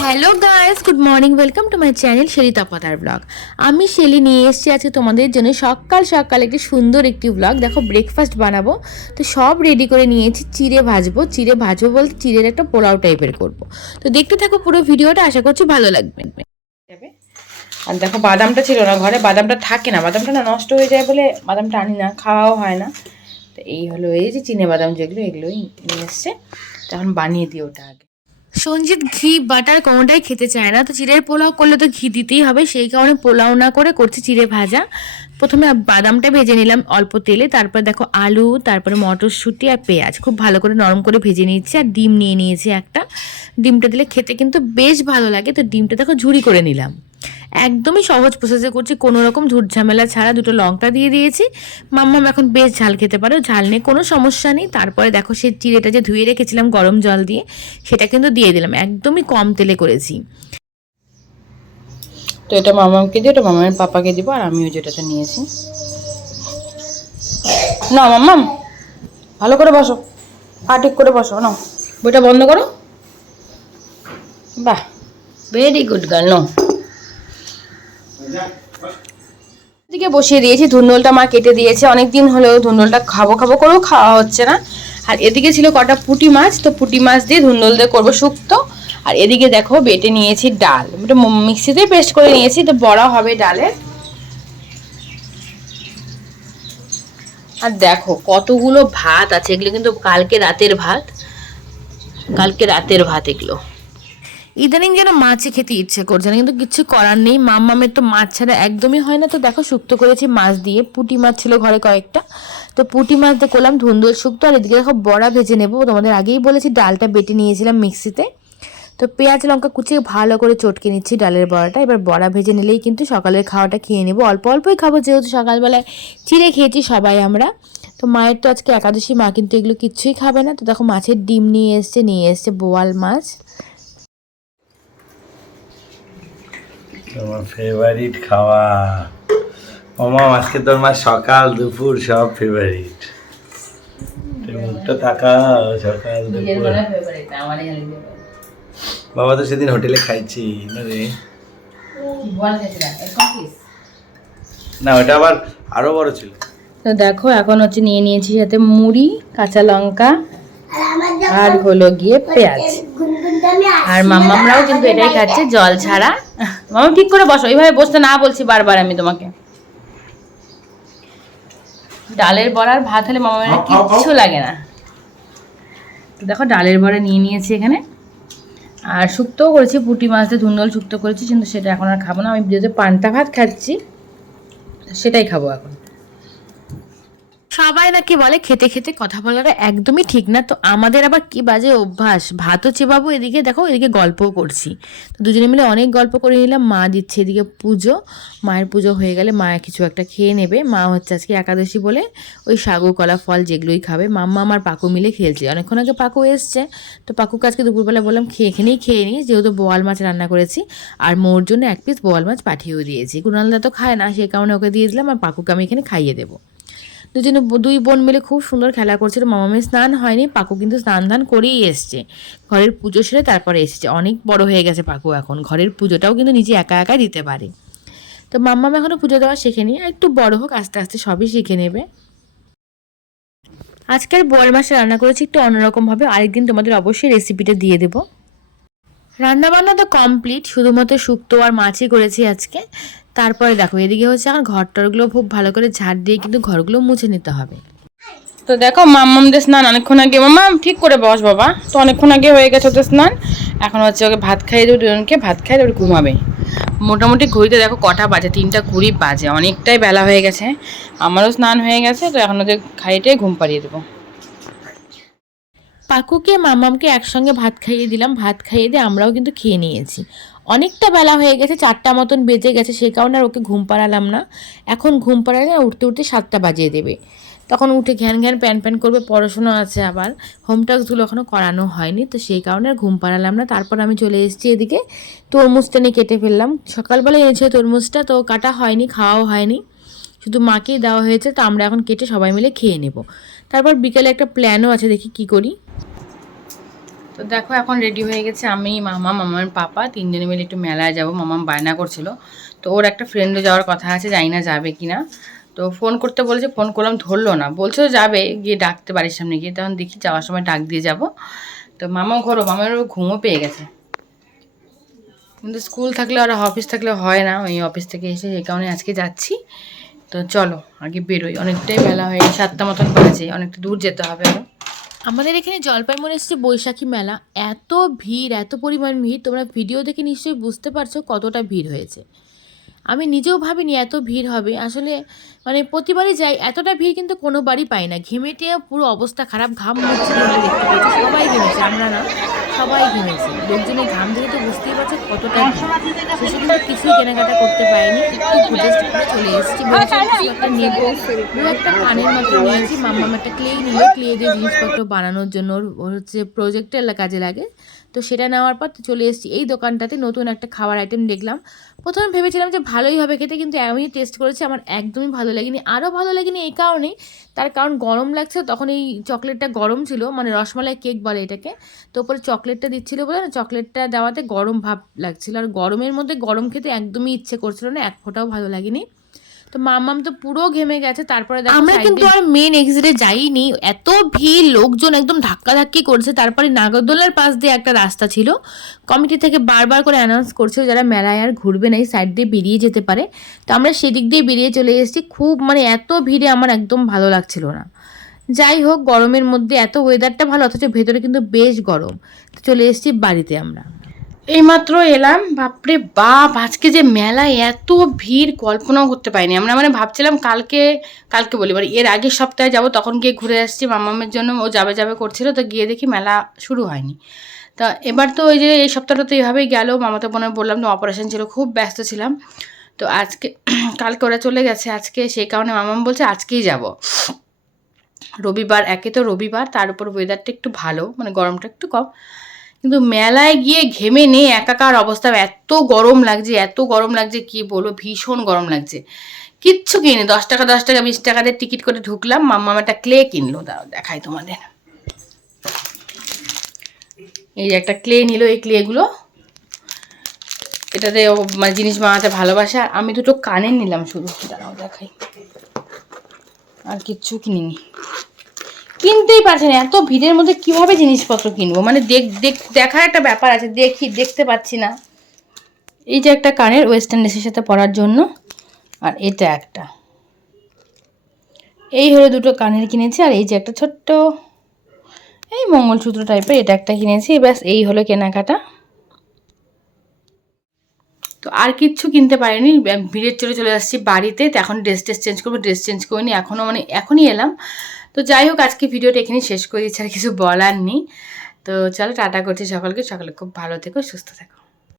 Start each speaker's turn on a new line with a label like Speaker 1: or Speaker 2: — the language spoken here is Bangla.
Speaker 1: Hello guys good morning welcome to my channel শেরিতা পাতার ব্লগ আমি শেলি নিয়ে এসেছি আজকে তোমাদের জন্য সকাল সকাল একটি সুন্দর একটি ব্লগ দেখো ব্রেকফাস্ট বানাবো। তো সব রেডি করে নিয়েছি। চিড়ে ভাজবো। চিড়ে ভাজবো বলতে চিড়ের একটা পোলাও টাইপের করব। তো দেখতে থাকো পুরো ভিডিওটা। আশা করছি ভালো লাগবে।
Speaker 2: আর দেখো বাদামটা ছিল না ঘরে। বাদামটা থাকে না। বাদামটা না নষ্ট হয়ে যায় বলে বাদামটা আনি না। খাওয়াও হয় না। তো এই হলো, এই যে চিনে বাদাম যেগুলো, এগুলোই নিয়ে এসছে। তখন বানিয়ে দিই ওটা আগে।
Speaker 1: সঞ্জিত ঘি, বাটার কোনোটাই খেতে চায় না। তো চিড়ের পোলাও করলে তো ঘি দিতেই হবে। সেই কারণে পোলাও না করে করছি চিড়ে ভাজা। প্রথমে বাদামটা ভেজে নিলাম অল্প তেলে। তারপর দেখো আলু, তারপরে মটরশুঁটি আর পেঁয়াজ। খুব ভালো করে নরম করে ভেজে নিয়েছি আর ডিম নিয়ে নিয়েছি একটা। ডিমটা দিলে খেতে কিন্তু বেশ ভালো লাগে। তো ডিমটা দেখো ঝুড়ি করে নিলাম। একদমই সহজ প্রসেসে করছি। কোনো রকম ঝামেলা ছাড়া দুটো লঙ্কা দিয়ে দিয়েছি। মাম্মাম এখন বেশ ঝাল খেতে পারো ঝাল নিয়ে কোনো সমস্যা নেই। তারপরে দেখো সে চিড়েটা যে ধুয়ে রেখেছিলাম গরম জল দিয়ে, সেটা কিন্তু দিয়ে দিলাম। একদমই কম তেলে করেছি।
Speaker 2: তো এটা মামাকে দিই ওটা মামার পাপাকে দিব, আর আমিও যেটাতে নিয়েছি। না মাম্মাম, ভালো করে বসো। ঠিক করে বসো না বইটা বন্ধ করো। বাহ ভেরি গুড গার্ল নো দিকে বসিয়ে দিয়েছি, ধুন্দলটা মা কেটে দিয়েছে। অনেক দিন হলেও ধুন্দলটা খাব খাব করেও খাওয়া হচ্ছে না। আর এদিকে ছিল কটা পুঁটি মাছ, তো পুঁটি মাছ দিয়ে ধুন্দল দিয়ে করব শুক্তো। আর এদিকে দেখো বেটে নিয়েছি ডাল। ওটা মিক্সিতে পেস্ট করে নিয়েছি তো বড়া হবে ডালের আর দেখো কতগুলো ভাত আছে, এগুলো কিন্তু কালকে রাতের ভাত। কালকে রাতের ভাত এগুলো।
Speaker 1: ইদানিং যেন মাছই খেতে ইচ্ছে করছে না, কিন্তু কিছু করার নেই। মাম্মামের তো মাছ ছাড়া একদমই হয় না। তো দেখো, শুক্তো করেছি মাছ দিয়ে। পুঁটি মাছ ছিল ঘরে কয়েকটা। তো পুঁটি মাছ দিয়ে করলাম ধুন্দুল শুক্তো। আর এদিকে দেখো, বড়া ভেজে নেব। তোমাদের আগেই বলেছি, ডালটা বেটে নিয়েছিলাম মিক্সিতে। তো পেঁয়াজ, লঙ্কা কুচিয়ে ভালো করে চটকে নিচ্ছি ডালের বড়াটা। এবার বড়া ভেজে নিলেই কিন্তু সকালের খাওয়াটা খেয়ে নেব। অল্প অল্পই খাব, যেহেতু সকালবেলায় চিড়ে খেয়েছি সবাই আমরা। তো মায়ের তো আজকে একাদশী, মা কিন্তু এগুলো কিচ্ছুই খাবে না। তো দেখো, মাছের ডিম নিয়ে এসছে নিয়ে এসছে বোয়াল মাছ।
Speaker 3: তোমার ফেভারিট খাওয়া। ওমা আজকে তোর মা সকাল দুপুর সব ফেভারিট মুখটা তাকা সকাল দুপুর। বাবা তো সেদিন হোটেলে খাইছি না রে? না ওটা আবার আরও বড় ছিল।
Speaker 2: তো দেখো এখন হচ্ছে নিয়ে নিয়েছি সাথে মুড়ি কাঁচা লঙ্কা আর হলো গিয়ে পেঁয়াজ। আর মাম্মামরাও কিন্তু এটাই খাচ্ছে জল ছাড়া। মামা ঠিক করে বসো এইভাবে বসতে না বলছি বারবার আমি তোমাকে। ডালের বড়ার ভাত হলে মামামের কিচ্ছু লাগে না। দেখো ডালের বড়া নিয়ে নিয়েছি এখানে। আর শুক্তও করেছি পুঁটি মাছ দিয়ে ধুন্দল শুক্তো করেছি কিন্তু সেটা এখন আর খাব না। আমি যেহেতু পান্তা ভাত খাচ্ছি সেটাই খাব এখন।
Speaker 1: সবাই নাকি বলে খেতে খেতে কথা বলাটা একদমই ঠিক না। তো আমাদের আবার কি বাজে অভ্যাস? ভাতও চেবাবো এদিকে, দেখো এদিকে গল্পও করছি। তো দুজনে মিলে অনেক গল্প করে নিলাম। মা দিচ্ছে এদিকে পুজো। মায়ের পুজো হয়ে গেলে মা কিছু একটা খেয়ে নেবে। মা হচ্ছে আজকে একাদশী বলে ওই সাগু, কলা, ফল যেগুলোই খাবে। মাম্মা আমার পাকু মিলে খেলছে। অনেকক্ষণ আগে পাকু এসছে। তো পাকুকে আজকে দুপুরবেলা বললাম, খেয়ে এখানেই খেয়ে নিই যেহেতু বোয়াল মাছ রান্না করেছি, আর মোর জন্য এক পিস বোয়াল মাছ পাঠিয়েও দিয়েছি। কুণালদা তো খায় না সেই কারণে ওকে দিয়ে দিলাম। আর পাকুকে আমি এখানে খাইয়ে দেবো। দুজনে দুই বোন মিলে খুব সুন্দর খেলা করছিল। মামামের স্নান হয়নি, পাকু কিন্তু স্নান ধান করেই এসছে। ঘরের পুজো সেরে তারপরে এসেছে। অনেক বড় হয়ে গেছে পাকু এখন। ঘরের পুজোটাও কিন্তু নিজে একা একা দিতে পারে। তো মাম্মাম এখনও পুজো দেওয়া শেখেনি। একটু বড় হোক, আস্তে আস্তে সবই শিখে নেবে। আজকের বড় মাসে রান্না করেছি একটু অন্যরকমভাবে। আরেকদিন তোমাদের অবশ্যই রেসিপিটা দিয়ে দেবো। রান্না বান্না তো কমপ্লিট শুধুমাত্র শুক্তো আর মাছই করেছি আজকে। তারপরে দেখো এদিকে হচ্ছে এখন ঘর টরগুলো খুব ভালো করে ঝাড় দিয়ে কিন্তু ঘরগুলো মুছে নিতে হবে।
Speaker 2: তো দেখো মাম্মামদের স্নান অনেকক্ষণ আগে মাম্মা ঠিক করে বস বাবা তো অনেকক্ষণ আগে হয়ে গেছে ওদের স্নান। এখন হচ্ছে ওকে ভাত খাইয়ে দেবো দুজনকে ভাত খাইয়ে দেবো ঘুমাবে। মোটামুটি ঘড়িতে দেখো কটা বাজে তিনটা কুড়ি বাজে অনেকটাই বেলা হয়ে গেছে। আমারও স্নান হয়ে গেছে তো এখন ওদের খাইয়ে ঘুম পাড়িয়ে দেবো।
Speaker 1: পাকুকে মামামকে একসঙ্গে ভাত খাইয়ে দিলাম ভাত খাইয়ে দিয়ে আমরাও কিন্তু খেয়ে নিয়েছি। অনেকটা বেলা হয়ে গেছে, চারটা মতন বেজে গেছে, সে কারণে আর ওকে ঘুম পাড়ালাম না। এখন ঘুম পাড়ালে উঠতে উঠতে সাতটা বাজিয়ে দেবে। তখন উঠে ঘ্যান ঘ্যান প্যান প্যান করবে, পড়াশোনা আছে আবার। হোম টাস্কগুলো এখনও করানো হয়নি, তো সেই কারণে আর ঘুম পাড়ালাম না। তারপর আমি চলে এসেছি এদিকে তরমুজটা নিয়ে কেটে ফেললাম। সকালবেলা এনেছে তরমুজটা, তো কাটা হয়নি, খাওয়াও হয়নি। শুধু মাকেই দেওয়া হয়েছে, তো আমরা এখন কেটে সবাই মিলে খেয়ে নেব। তারপর বিকেলে একটা প্ল্যানও আছে, দেখি কি করি।
Speaker 2: তো দেখো, এখন রেডি হয়ে গেছে আমি, মামা, মামার পাপা, তিনজনে মিলে একটু মেলায় যাব। মামা বায়না করছিল। তো ওর একটা ফ্রেন্ডও যাওয়ার কথা আছে, জানি না যাবে কি না তো ফোন করতে বলেছে ফোন করলাম, ধরলো না। বলছে যাবে, গিয়ে ডাকতে বাড়ির সামনে গিয়ে। তখন দেখি যাওয়ার সময় ডাক দিয়ে যাব। তো মামা ঘরো মামার ঘুমও পেয়ে গেছে। কিন্তু স্কুল থাকলে আর অফিস থাকলে হয় না। ওই অফিস থেকে এসে এই কারণে আজকে যাচ্ছি। তো চলো, আগে বেরোই। অনেকটাই বেলা হয়ে সাতটা মতন বাজে, অনেকটা দূর যেতে হবে আরও।
Speaker 1: আমাদের এখানে জলপাইমুড়ি এসেছে বৈশাখী মেলা, এত ভিড়, এত পরিমাণ ভিড়, তোমরা ভিডিও দেখে নিশ্চয়ই বুঝতে পারছ কতটা ভিড় হয়েছে। আমি নিজেও ভাবিনি এত ভিড় হবে। আসলে মানে প্রতিবারই যাই, এতটা ভিড় কিন্তু কোনোবারই পাই না। ঘেমেটে পুরো অবস্থা খারাপ, ঘাম হচ্ছে সবাই ঘেমেছে, আমরা না। সবাই ঘেমেছে লোকজনের ঘাম দেখে তো বুঝতেই পারছে কতটা শেষে কিন্তু কিছুই কেনাকাটা করতে পারেনি একটু ঘুরে চলে এসেছি। একটা নেব। দু একটা কানের মতো নিয়েছি মাম্মাম একটা ক্লে নিল ক্লে দিয়ে জিনিসপত্র বানানোর জন্য ওর হচ্ছে প্রজেক্টের কাজে লাগে। তো সেটা নেওয়ার পর তো চলে এসেছি। এই দোকানটাতে নতুন একটা খাবার আইটেম দেখলাম। প্রথমে ভেবেছিলাম যে ভালোই হবে খেতে, কিন্তু আমি টেস্ট করেছি, আমার একদমই ভালো লাগেনি। আরও ভালো লাগেনি এই কারণেই, তার কারণ গরম লাগছে, তখন এই চকলেটটা গরম ছিল মানে রসমালাই কেক বলে এটাকে। তো উপরে চকলেটটা দিচ্ছিল বলে না চকলেটটা দেওয়াতে গরম ভাব লাগছিল। আর গরমের মধ্যে গরম খেতে একদমই ইচ্ছে করছিল না, এক ফোঁটাও ভালো লাগেনি। তো মাম্মাম তো পুরো ঘেমে গেছে তারপরে দেখো আমরা কিন্তু আর মেন এক্সিটে যাইনি। এত ভিড় লোকজন একদম ধাক্কাধাক্কি করছে। তারপরে নাগরদোলার পাশ দিয়ে একটা রাস্তা ছিল। কমিটি থেকে বারবার করে অ্যানাউন্স করছিল যারা মেলায় আর ঘুরবে না এই সাইড দিয়ে বেরিয়ে যেতে পারে। তো আমরা সেদিক দিয়ে বেরিয়ে চলে এসেছি। খুব মানে এত ভিড়ে আমার একদম ভালো লাগছিল না। যাই হোক গরমের মধ্যে এত ওয়েদারটা ভালো অথচ ভেতরে কিন্তু বেশ গরম। তো চলে এসেছি বাড়িতে আমরা।
Speaker 2: এইমাত্র এলাম, বাপরে বাপ, আজকে যে মেলায় এত ভিড় কল্পনাও করতে পারিনি। আমরা মানে ভাবছিলাম কালকে কালকে বলি মানে এর আগের সপ্তাহে যাব, তখন গিয়ে ঘুরে আসছি, মামামের জন্য ও যাবে যাবে করছিল, তো গিয়ে দেখি মেলা শুরু হয়নি। তা এবার তো ওই যে এই সপ্তাহটা তো এইভাবেই গেল, মামাতে বোনে বললাম তো অপারেশন ছিল, খুব ব্যস্ত ছিলাম। তো আজকে, কালকে ওরা চলে গেছে, আজকে সেই কারণে মামাম বলছে আজকেই যাব। রবিবার, একে তো রবিবার, তার উপর ওয়েদারটা একটু ভালো মানে গরমটা একটু কম। কিন্তু মেলায় গিয়ে ঘেমে নিয়ে একাকার অবস্থা। এত গরম লাগছে, এত গরম লাগছে, কি বলব, ভীষণ গরম লাগছে। কিচ্ছু কিনে দশ টাকা দশ টাকা, বিশ টাকা দিয়ে টিকিট করে ঢুকলাম, মাম্মা একটা ক্লে কিনলো, দাও, দেখাই তোমাদের। এই যে একটা ক্লে নিল, এই ক্লেগুলো। এটাতে মানে জিনিস বানাতে ভালোবাসে, আর আমি দুটো কানের নিলাম শুধু, দাঁড়াও, দেখাই। আর কিচ্ছু কিনিনি। কিনতেই পারছি না। এত ভিড়ের মধ্যে কীভাবে জিনিসপত্র কিনবো? মানে দেখ দেখ, দেখার একটা ব্যাপার আছে, দেখি, দেখতে পাচ্ছি না। এই যে একটা কানের ওয়েস্টার্ন ড্রেসের সাথে পরার জন্য, আর এটা একটা। এই হলো দুটো কানের কিনেছি, আর এই যে একটা ছোট্ট, এই মঙ্গলসূত্র টাইপের এটা একটা কিনেছি, ব্যাস এই হলো কেনাকাটা। তো আর কিচ্ছু কিনতে পারিনি। ভিড়ের চলে চলে আসছি বাড়িতে, তো এখন ড্রেস ট্রেস চেঞ্জ করব ড্রেস চেঞ্জ করিনি এখনও মানে এখনই এলাম। তো যাই হোক, আজকে ভিডিওটা এখানেই শেষ করে দিচ্ছি, আর কিছু বলার নেই। তো চলো, টাটা করছি সকলকে। সকলে খুব ভালো থেকো, সুস্থ থেকো।